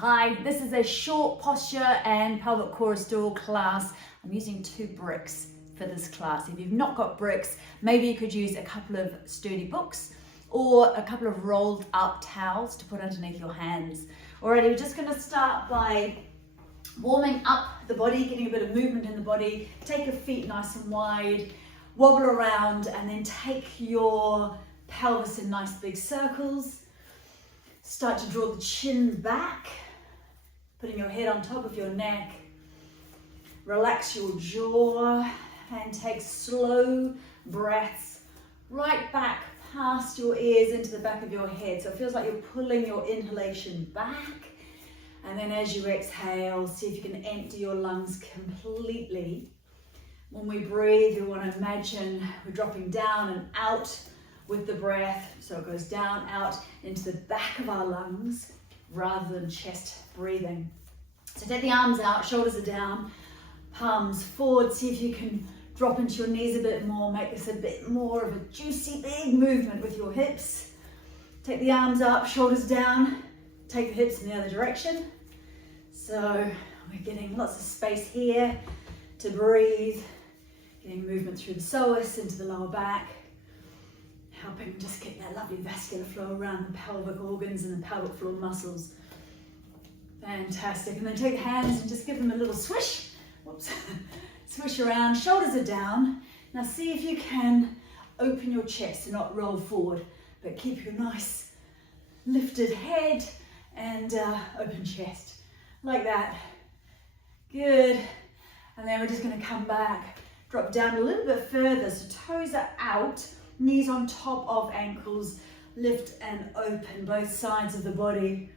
Hi, this is a short posture and pelvic core restore class. I'm using 2 bricks for this class. If you've not got bricks, maybe you could use a couple of sturdy books or a couple of rolled up towels to put underneath your hands. Alrighty, we're just going to start by warming up the body, getting a bit of movement in the body. Take your feet nice and wide, wobble around, and then take your pelvis in nice big circles. Start to draw the chin back, putting your head on top of your neck. Relax your jaw and take slow breaths right back past your ears into the back of your head. So it feels like you're pulling your inhalation back. And then as you exhale, see if you can empty your lungs completely. When we breathe, we want to imagine we're dropping down and out with the breath, so it goes down, out into the back of our lungs rather than chest breathing. So take the arms out, shoulders are down, palms forward. See if you can drop into your knees a bit more, make this a bit more of a juicy big movement with your hips. Take the arms up, shoulders down, take the hips in the other direction. So we're getting lots of space here to breathe, getting movement through the psoas into the lower back, helping just get that lovely vascular flow around the pelvic organs and the pelvic floor muscles. Fantastic. And then take the hands and just give them a little swish. Whoops. Swish around, shoulders are down. Now see if you can open your chest and not roll forward, but keep your nice lifted head and open chest. Like that. Good. And then we're just going to come back, drop down a little bit further. So toes are out. Knees on top of ankles, lift and open both sides of the body.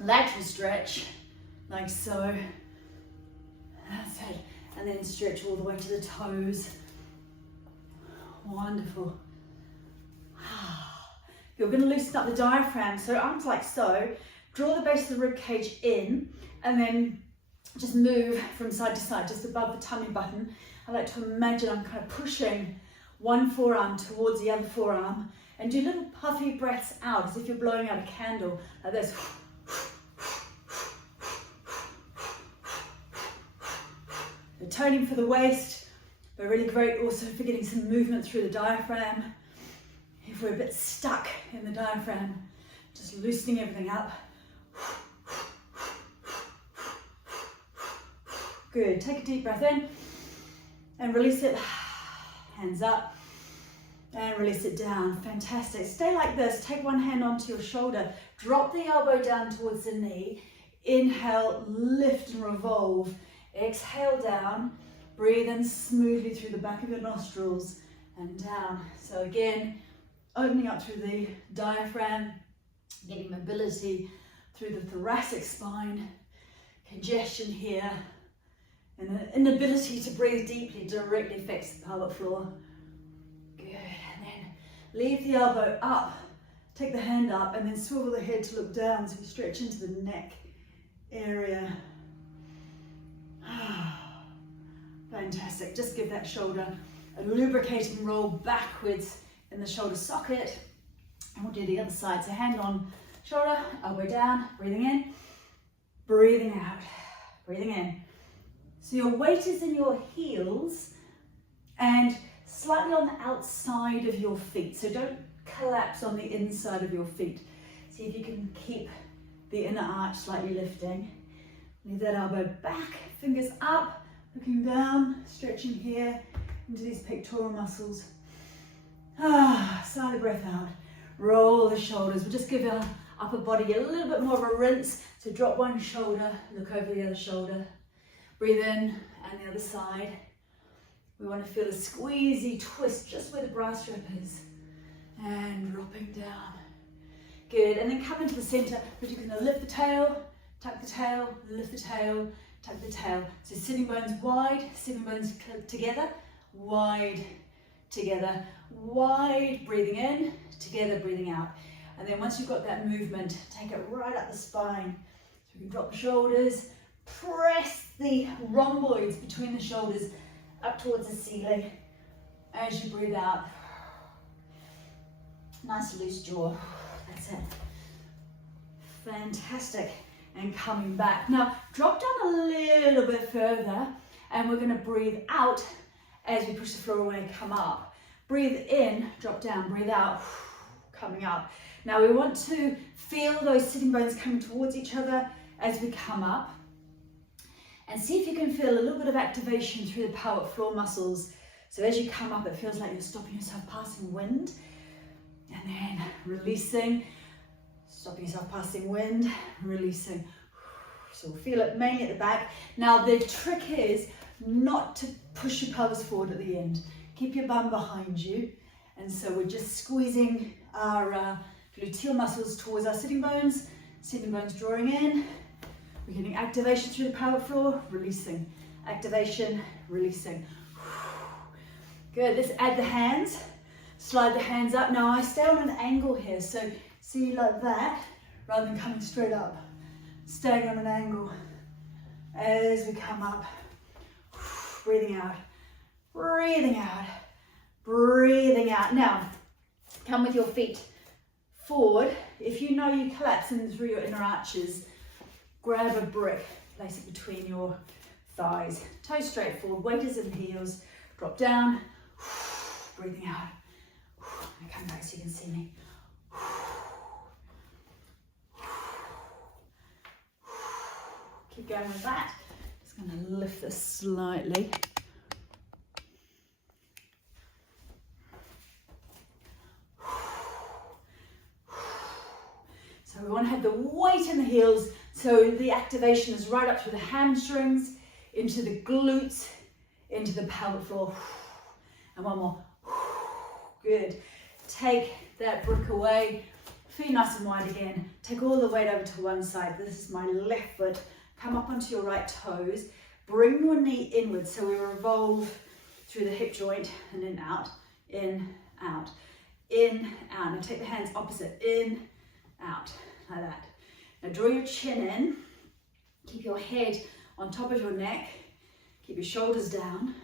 Lateral stretch, like so. That's it. And then stretch all the way to the toes. Wonderful. You're going to loosen up the diaphragm, so arms like so. Draw the base of the rib cage in, and then just move from side to side, just above the tummy button. I like to imagine I'm kind of pushing one forearm towards the other forearm, and do little puffy breaths out as if you're blowing out a candle, like this. The toning for the waist, but really great also for getting some movement through the diaphragm. If we're a bit stuck in the diaphragm, just loosening everything up. Good, take a deep breath in and release it. Hands up and release it down. Fantastic. Stay like this. Take one hand onto your shoulder. Drop the elbow down towards the knee. Inhale, lift and revolve. Exhale down. Breathe in smoothly through the back of your nostrils and down. So again, opening up through the diaphragm, getting mobility through the thoracic spine. Congestion here. And the inability to breathe deeply directly affects the pelvic floor. Good, and then leave the elbow up, take the hand up, and then swivel the head to look down, so you stretch into the neck area. Fantastic, just give that shoulder a lubricating roll backwards in the shoulder socket, and we'll do the other side. So hand on shoulder, elbow down, breathing in, breathing out, breathing in. So your weight is in your heels and slightly on the outside of your feet. So don't collapse on the inside of your feet. See if you can keep the inner arch slightly lifting. Leave that elbow back, fingers up, looking down, stretching here into these pectoral muscles. Sigh the breath out. Roll the shoulders. We'll just give our upper body a little bit more of a rinse. So drop one shoulder, look over the other shoulder. Breathe in and the other side. We want to feel a squeezy twist just where the bra strap is. And dropping down. Good. And then come into the center, but you're going to lift the tail, tuck the tail, lift the tail, tuck the tail. So sitting bones wide, sitting bones together, wide, together, wide, breathing in, together, breathing out. And then once you've got that movement, take it right up the spine. So you can drop the shoulders, press the rhomboids between the shoulders up towards the ceiling as you breathe out. Nice loose jaw. That's it. Fantastic. and coming back. Now, drop down a little bit further, and we're going to breathe out as we push the floor away, come up. Breathe in, drop down, breathe out, coming up. Now we want to feel those sitting bones coming towards each other as we come up. And see if you can feel a little bit of activation through the pelvic floor muscles. So as you come up, it feels like you're stopping yourself passing wind. And then releasing, stopping yourself passing wind, releasing. So we'll feel it mainly at the back. Now the trick is not to push your pelvis forward at the end. Keep your bum behind you. And so we're just squeezing our gluteal muscles towards our sitting bones drawing in. We're getting activation through the pelvic floor, releasing. Activation, releasing. Good, let's add the hands. Slide the hands up. Now I stay on an angle here, so see like that, rather than coming straight up. Staying on an angle as we come up. Breathing out, breathing out, breathing out. Now, come with your feet forward. If you know you collapse in through your inner arches, grab a brick, place it between your thighs. Toes straight forward, weight is in the heels. Drop down, breathing out. And come back so you can see me. Keep going with that. Just going to lift this slightly. So we want to have the weight in the heels, so the activation is right up through the hamstrings, into the glutes, into the pelvic floor. And one more. Good. Take that brick away. Feet nice and wide again. Take all the weight over to one side. This is my left foot. Come up onto your right toes. Bring your knee inwards, so we revolve through the hip joint and in, out, out. Now take the hands opposite, in, out, like that. Now draw your chin in. Keep your head on top of your neck. Keep your shoulders down.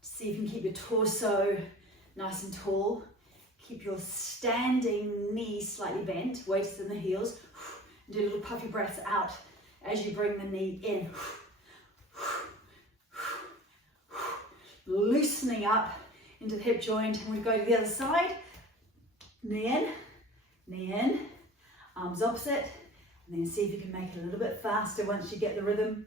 See if you can keep your torso nice and tall. Keep your standing knees slightly bent, weight is in the heels. And do little puffy breaths out as you bring the knee in. Loosening up into the hip joint, and we go to the other side. Knee in, arms opposite, and then see if you can make it a little bit faster once you get the rhythm.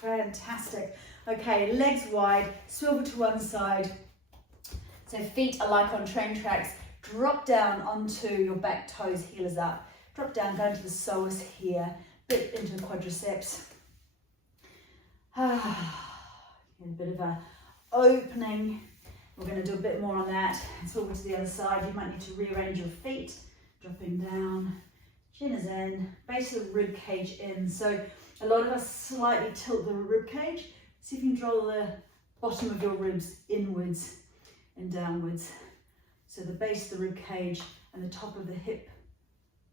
Fantastic. Okay, legs wide, swivel to one side. So feet are like on train tracks. Drop down onto your back toes, heelers up. Drop down, go into the psoas here, bit into the quadriceps. A bit of a opening. We're going to do a bit more on that. And swivel to the other side. You might need to rearrange your feet. Dropping down, chin is in, base of the rib cage in. So a lot of us slightly tilt the rib cage. See if you can draw the bottom of your ribs inwards and downwards. So the base of the rib cage and the top of the hip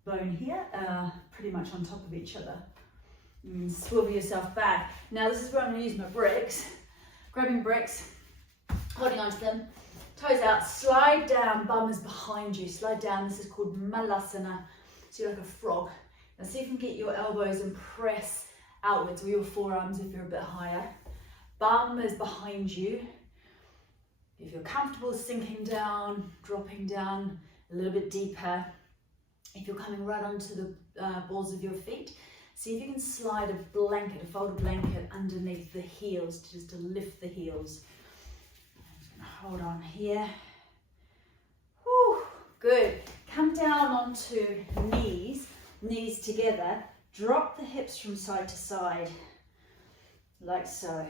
bone here are pretty much on top of each other. And swivel yourself back. Now this is where I'm going to use my bricks. Grabbing bricks, holding onto them, toes out, slide down, bum is behind you. Slide down, this is called malasana. So you're like a frog. Now see if you can get your elbows and press outwards, or your forearms if you're a bit higher. Bum is behind you. If you're comfortable sinking down, dropping down a little bit deeper. If you're coming right onto the balls of your feet, see if you can slide a blanket, a folded blanket underneath the heels, just to lift the heels. I'm just going to hold on here. Whew, good. Come down onto knees together. Drop the hips from side to side, like so.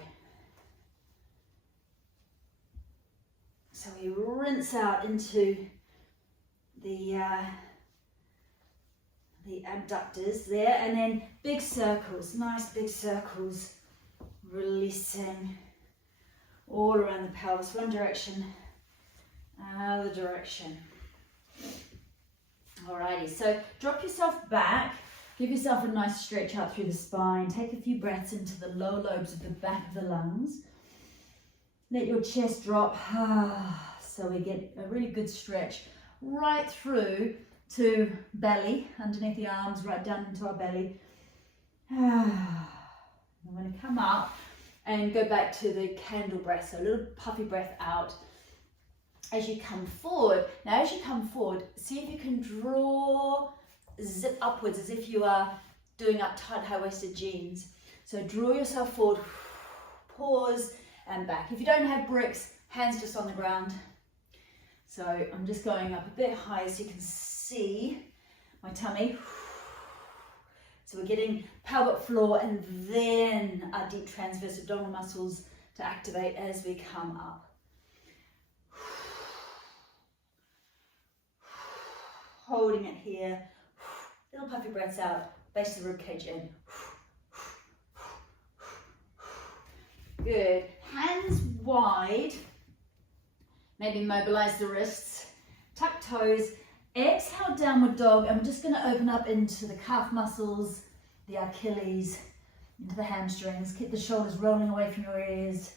So we rinse out into the abductors there, and then big circles, nice big circles, releasing all around the pelvis, one direction, other direction. Alrighty, so drop yourself back, give yourself a nice stretch out through the spine, take a few breaths into the lower lobes of the back of the lungs. Let your chest drop. So we get a really good stretch right through to belly, underneath the arms, right down into our belly. I'm going to come up and go back to the candle breath, so a little puffy breath out as you come forward. Now as you come forward, see if you can draw, zip upwards as if you are doing up tight high-waisted jeans. So draw yourself forward, pause and back. If you don't have bricks, hands just on the ground. So I'm just going up a bit higher so you can see my tummy. So we're getting pelvic floor and then our deep transverse abdominal muscles to activate as we come up. Holding it here. Little puffy breaths out, base of the ribcage in. Good. Hands wide. Maybe mobilize the wrists. Tuck toes. Exhale, downward dog. I'm just going to open up into the calf muscles, the Achilles, into the hamstrings. Keep the shoulders rolling away from your ears.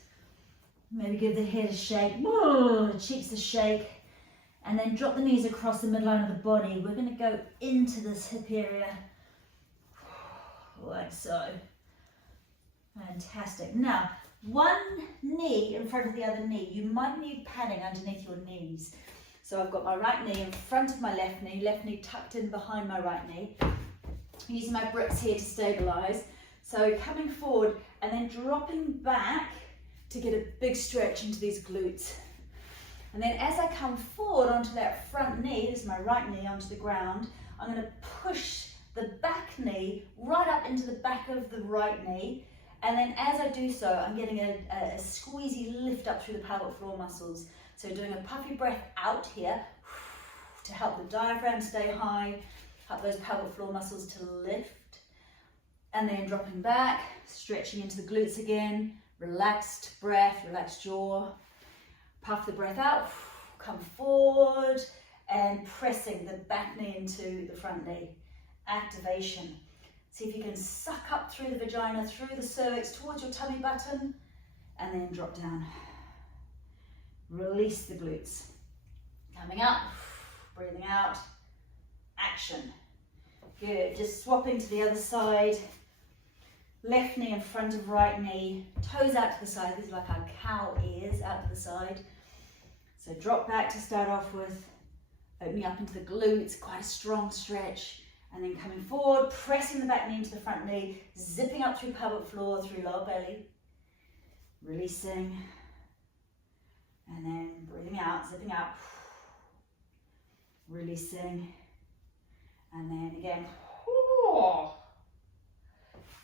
Maybe give the head a shake. The cheeks a shake. And then drop the knees across the midline of the body. We're going to go into this hip area. Like so. Fantastic. Now, one knee in front of the other knee. You might need padding underneath your knees. So I've got my right knee in front of my left knee tucked in behind my right knee. Using my bricks here to stabilize. So coming forward and then dropping back to get a big stretch into these glutes. And then as I come forward onto that front knee, this is my right knee onto the ground, I'm going to push the back knee right up into the back of the right knee. And then as I do so, I'm getting a squeezy lift up through the pelvic floor muscles. So doing a puffy breath out here to help the diaphragm stay high, help those pelvic floor muscles to lift. And then dropping back, stretching into the glutes again, relaxed breath, relaxed jaw. Puff the breath out, come forward and pressing the back knee into the front knee. Activation. See if you can suck up through the vagina, through the cervix, towards your tummy button, and then drop down. Release the glutes. Coming up, breathing out, action. Good, just swapping to the other side. Left knee in front of right knee, toes out to the side. These are like our cow ears out to the side. So drop back to start off with, opening up into the glutes, quite a strong stretch. And then coming forward, pressing the back knee into the front knee, zipping up through pelvic floor, through lower belly. Releasing. And then breathing out, zipping up. Releasing. And then again.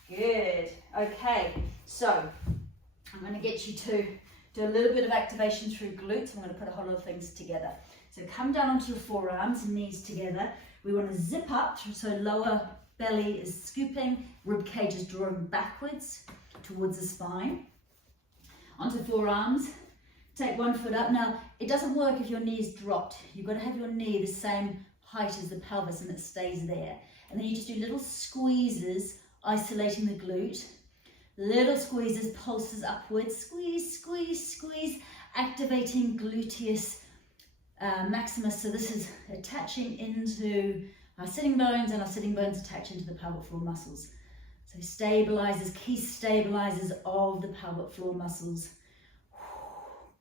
Good. Okay, so I'm going to get you to do a little bit of activation through glutes. I'm going to put a whole lot of things together. So come down onto your forearms and knees together. We want to zip up, so lower belly is scooping, rib cage is drawing backwards towards the spine. Onto forearms. Take one foot up. Now, it doesn't work if your knee's dropped. You've got to have your knee the same height as the pelvis and it stays there. And then you just do little squeezes, isolating the glute. Little squeezes, pulses upwards. Squeeze, squeeze, squeeze. Activating gluteus maximus. So this is attaching into our sitting bones, and our sitting bones attach into the pelvic floor muscles. So stabilizers, key stabilizers of the pelvic floor muscles.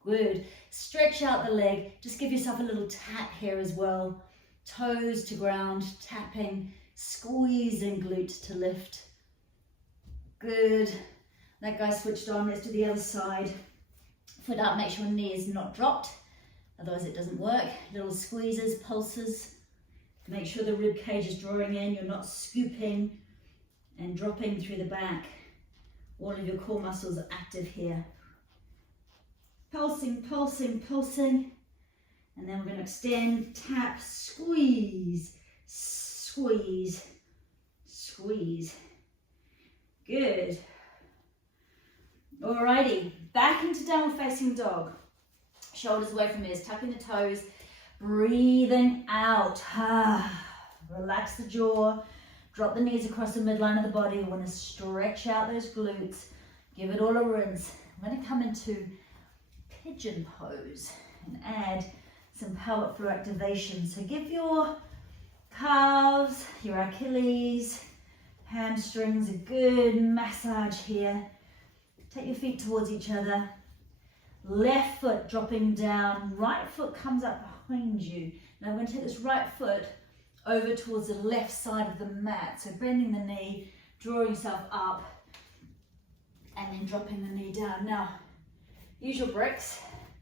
Good. Stretch out the leg. Just give yourself a little tap here as well. Toes to ground, tapping, squeezing glute to lift. Good. That guy switched on. Let's do the other side. Foot up, make sure knee is not dropped. Otherwise it doesn't work. Little squeezes, pulses. Make sure the rib cage is drawing in. You're not scooping and dropping through the back. All of your core muscles are active here. Pulsing, pulsing, pulsing. And then we're going to extend, tap, squeeze, squeeze, squeeze. Good. Alrighty, back into downward facing dog. Shoulders away from ears, tucking the toes, breathing out. Relax the jaw, drop the knees across the midline of the body. We want to stretch out those glutes, give it all a rinse. I'm going to come into pigeon pose and add some pelvic floor activation. So give your calves, your Achilles, hamstrings a good massage here. Take your feet towards each other. Left foot dropping down, right foot comes up behind you. Now I'm going to take this right foot over towards the left side of the mat. So bending the knee, drawing yourself up, and then dropping the knee down. Now, use your bricks,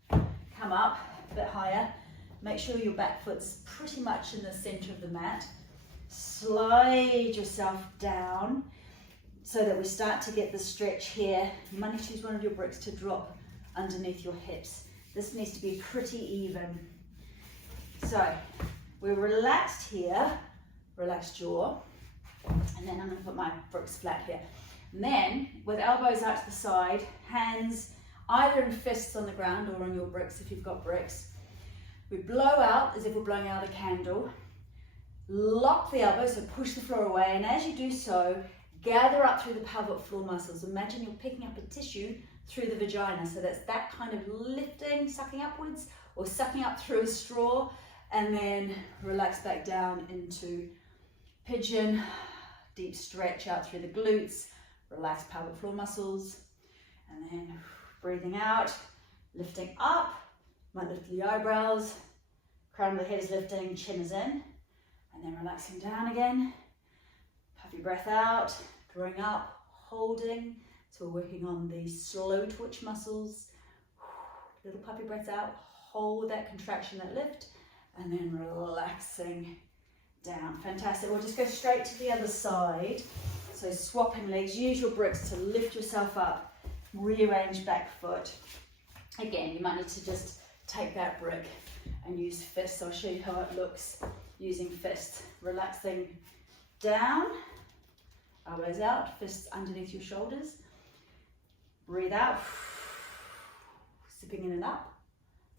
come up a bit higher. Make sure your back foot's pretty much in the center of the mat. Slide yourself down so that we start to get the stretch here. You might need to use one of your bricks to drop underneath your hips. This needs to be pretty even. So we're relaxed here, relaxed jaw, and then I'm going to put my bricks flat here. And then with elbows out to the side, hands either in fists on the ground or on your bricks if you've got bricks. We blow out as if we're blowing out a candle. Lock the elbows, so push the floor away, and as you do so, gather up through the pelvic floor muscles. Imagine you're picking up a tissue through the vagina, so that's that kind of lifting, sucking upwards, or sucking up through a straw, and then relax back down into pigeon. Deep stretch out through the glutes, relax pelvic floor muscles, and then breathing out, lifting up. Might lift the eyebrows, crown of the head is lifting, chin is in, and then relaxing down again. Puff your breath out, drawing up, holding. So we're working on the slow twitch muscles. Little puppy breath out, hold that contraction, that lift, and then relaxing down. Fantastic. We'll just go straight to the other side. So swapping legs, use your bricks to lift yourself up, rearrange back foot. Again, you might need to just take that brick and use fists. I'll show you how it looks using fists. Relaxing down, elbows out, fists underneath your shoulders. Breathe out, sipping in and up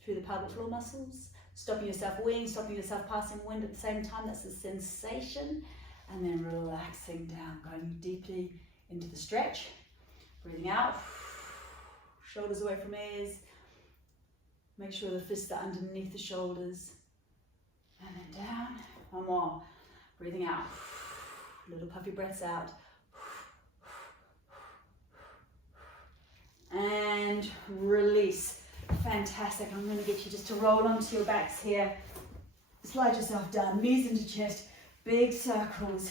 through the pelvic floor muscles. Stopping yourself weighing, stopping yourself passing wind at the same time. That's the sensation. And then relaxing down, going deeply into the stretch. Breathing out, shoulders away from ears. Make sure the fists are underneath the shoulders. And then down. One more. Breathing out. Little puffy breaths out. And release. Fantastic. I'm going to get you just to roll onto your backs here. Slide yourself down, knees into chest. Big circles.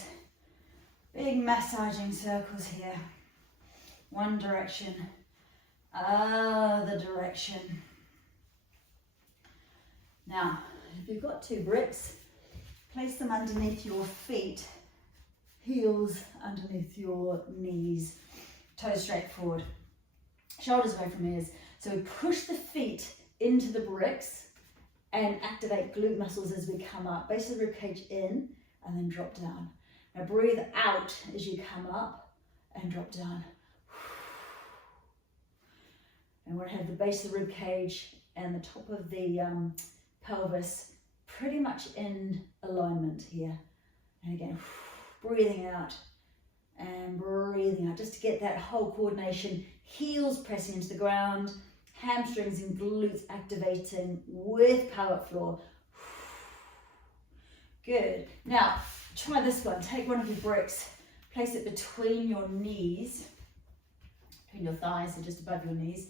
Big massaging circles here. One direction. Other direction. Now, if you've got two bricks, place them underneath your feet, heels underneath your knees, toes straight forward, shoulders away from ears. So we push the feet into the bricks and activate glute muscles as we come up. Base of the ribcage in and then drop down. Now breathe out as you come up and drop down. And we're going to have the base of the ribcage and the top of the pelvis pretty much in alignment here. And again, breathing out and breathing out, just to get that whole coordination. Heels pressing into the ground, hamstrings and glutes activating with pelvic floor. Good. Now, try this one. Take one of your bricks, place it between your knees, between your thighs, so just above your knees.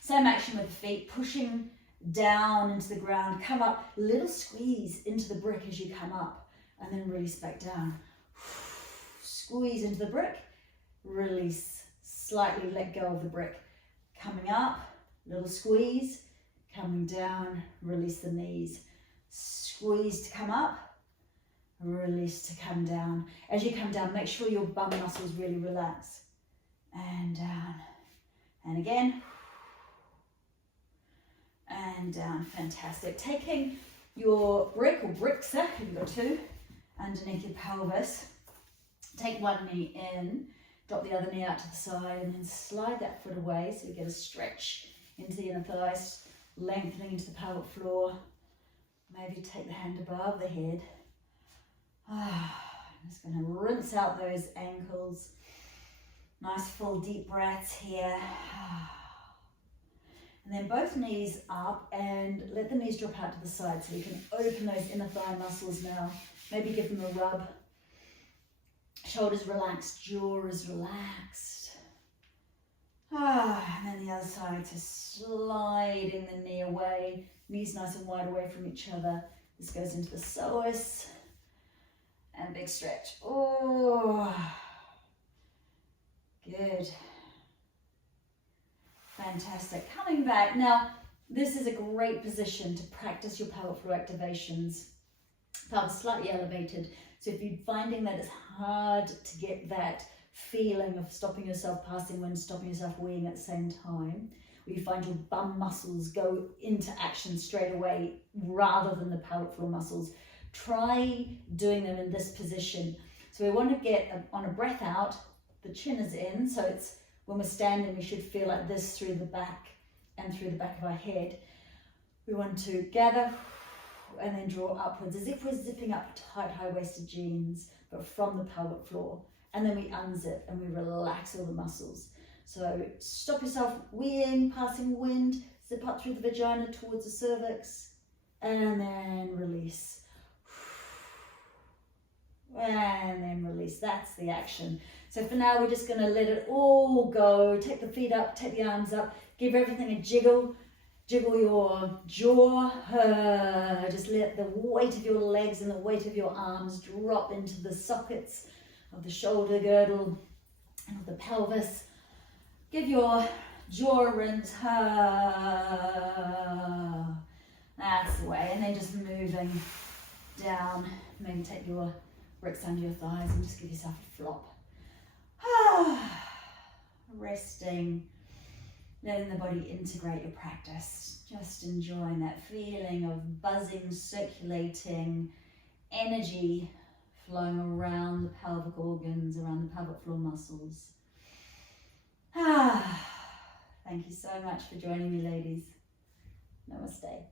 Same action with the feet, pushing down into the ground, come up, little squeeze into the brick as you come up, and then release back down. Squeeze into the brick, release, slightly let go of the brick. Coming up, little squeeze, coming down, release the knees. Squeeze to come up, release to come down. As you come down, make sure your bum muscles really relax. And down, and again. And down, fantastic. Taking your brick or bricks, if you've got two, underneath your pelvis. Take one knee in, drop the other knee out to the side, and then slide that foot away so you get a stretch into the inner thighs, lengthening into the pelvic floor. Maybe take the hand above the head. I'm just going to rinse out those ankles. Nice full deep breaths here. And then both knees up and let the knees drop out to the side so you can open those inner thigh muscles now. Maybe give them a rub. Shoulders relaxed, jaw is relaxed. And then the other side, so sliding the knee away, knees nice and wide away from each other. This goes into the psoas. And big stretch. Oh, good. Fantastic. Coming back. Now, this is a great position to practice your pelvic floor activations. Pelvis slightly elevated. So if you're finding that it's hard to get that feeling of stopping yourself passing wind, stopping yourself weeing at the same time, or you find your bum muscles go into action straight away rather than the pelvic floor muscles, try doing them in this position. So we want to get on a breath out, the chin is in, so it's when we're standing we should feel like this through the back and through the back of our head. We want to gather and then draw upwards as if we're zipping up tight high-waisted jeans, but from the pelvic floor. And then we unzip and we relax all the muscles. So stop yourself weeing, passing wind, zip up through the vagina towards the cervix, and then release. And then release. That's the action. So for now, we're just going to let it all go. Take the feet up, take the arms up, give everything a jiggle. Jiggle your jaw. Just let the weight of your legs and the weight of your arms drop into the sockets of the shoulder girdle and of the pelvis. Give your jaw a rinse. That's the way. And then just moving down. Maybe take your bricks under your thighs and just give yourself a flop. Resting, letting the body integrate your practice. Just enjoying that feeling of buzzing, circulating energy flowing around the pelvic organs, around the pelvic floor muscles. Thank you so much for joining me, ladies. Namaste.